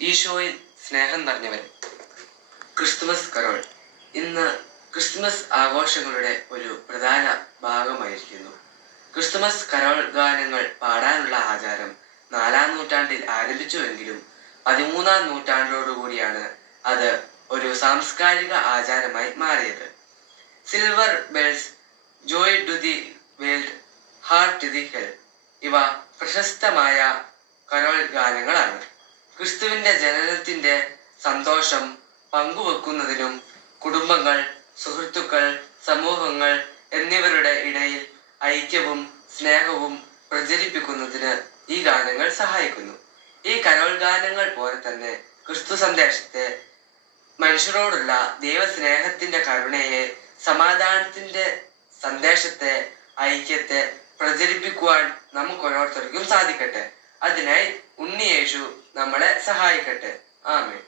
ഈശോയിൽ സ്നേഹം നിറഞ്ഞവൻ. Christmas Carol ഇന്ന് ക്രിസ്തുമസ് ആഘോഷങ്ങളുടെ ഒരു പ്രധാന ഭാഗമായിരിക്കുന്നു. ക്രിസ്തുമസ് കരോൾ ഗാനങ്ങൾ പാടാനുള്ള ആചാരം 4-ാം നൂറ്റാണ്ടിൽ ആരംഭിച്ചുവെങ്കിലും 13-ാം നൂറ്റാണ്ടോടുകൂടിയാണ് അത് ഒരു സാംസ്കാരിക ആചാരമായി മാറിയത്. Silver bells, joy to the world, heart to the hell ഇവ പ്രശസ്തമായ കരോൾ ഗാനങ്ങളാണ്. ക്രിസ്തുവിന്റെ ജനനത്തിന്റെ സന്തോഷം പങ്കുവെക്കുന്നതിനും കുടുംബങ്ങൾ, സുഹൃത്തുക്കൾ, സമൂഹങ്ങൾ എന്നിവരുടെ ഇടയിൽ ഐക്യവും സ്നേഹവും പ്രചരിപ്പിക്കുന്നതിന് ഈ ഗാനങ്ങൾ സഹായിക്കുന്നു. ഈ കരോൾ ഗാനങ്ങൾ പോലെ തന്നെ ക്രിസ്തു സന്ദേശത്തെ, മനുഷ്യരോടുള്ള ദൈവസ്നേഹത്തിന്റെ കരുണയെ, സമാധാനത്തിന്റെ സന്ദേശത്തെ, ഐക്യത്തെ പ്രചരിപ്പിക്കുവാൻ നമുക്ക് ഓരോരുത്തർക്കും സാധിക്കട്ടെ. അതിനായി ഉണ്ണിയേശു നമ്മളെ സഹായിക്കട്ടെ. ആമേൻ.